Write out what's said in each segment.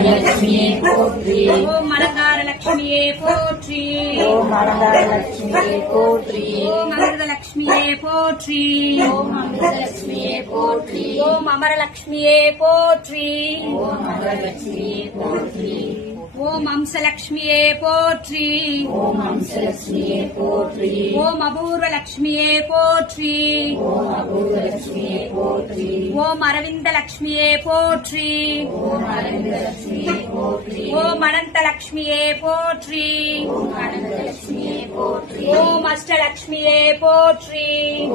மணிலட்சுமியே போற்றி. ஓம் அலங்கார லட்சுமியே போற்றி. ஓம் அலங்கார லட்சுமியே போற்றி. ஓம் அமிர்தலட்சுமியே போற்றி. ஓம் அமிர்தலட்சுமியே போற்றி. ஓம் அமரலட்சுமியே போற்றி. ஓம் அமரலட்சுமியே போற்றி. ஓம் அம்சலட்சுமியே போற்றி. ஓம் அம்சலட்சுமியே போற்றி. ஓம் அபூர்வ லட்சுமியே போற்றி. ஓம் அபூர்வலட்சுமியே போற்றி. ஓம் அரவிந்த லட்சுமியே போற்றி. ஓம் அரவிந்தலட்சுமியே போற்றி. ஓம் அனந்த லட்சுமியே போற்றி. ஓம் அனந்தலட்சுமியே போற்றி. ஓம் அஷ்டலட்சுமியே போற்றி.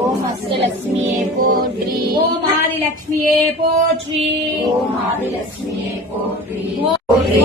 ஓம் அஷ்டலட்சுமியே போற்றி. ஓம் ஆதிலட்சுமியே போற்றி. ஓம் ஆதிலட்சுமியே போற்றி.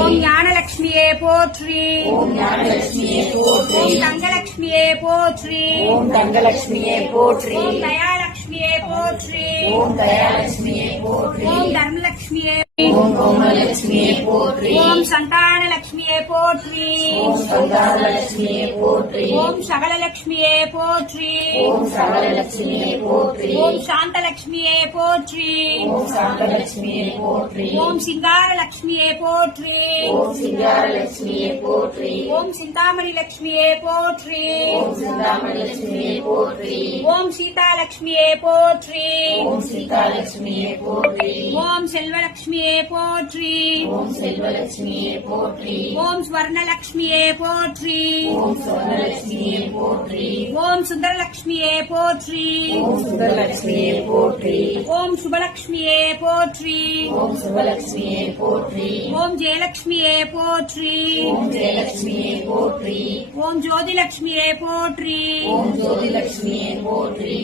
ஓம் ஞானலட்சுமியே போற்றி. ஓம் ஞானலட்சுமியே போற்றி. ஓம் தங்கலட்சுமியே போற்றி. ஓம் தங்கலட்சுமியே போற்றி. ஓம் தயாலட்சுமியே போற்றி. ஓம் தயாலட்சுமியே போற்றி. ஓம் தர்மலட்சுமியே ஓம் கோமலட்சுமியே போற்றி. ஓம் சந்தானலட்சுமியே போற்றி. ஓம் சந்தானலட்சுமியே போற்றி. ஓம் சகலலட்சுமியே போற்றி. ஓம் சகலலட்சுமியே போற்றி. ஓம் சாந்தலட்சுமியே போற்றி. ஓம் சாந்தலட்சுமியே போற்றி. ஓம் சிங்காரலட்சுமியே போற்றி. ஓம் சிங்காரலட்சுமியே போற்றி. ஓம் சிந்தாமணி லட்சுமியே போற்றி. ஓம் சிந்தாமணிலட்சுமியே போற்றி. ஓம் சீதாலட்சுமியே போற்றி. ஓம் சீதாலட்சுமியே போற்றி. ஓம் செல்வலட்சுமியே போற்றி. ஓம் செல்வலட்சுமியே போற்றி. ஓம் ஸ்வர்ணலட்சுமியே போற்றி. ஓம் சுவர்ணலட்சுமியே போற்றி. ஓம் சுந்தரலட்சுமியே போற்றி. ஓம் சுந்தரலட்சுமியே போற்றி. ஓம் சுபலட்சுமியே போற்றி. ஓம் சுபலட்சுமியே போற்றி. ஓம் ஜெயலட்சுமியே போற்றி. ஓம் ஜெயலட்சுமியே போற்றி. ஓம் ஜோதிலட்சுமியே போற்றி. ஓம் ஜோதிலட்சுமியே போற்றி.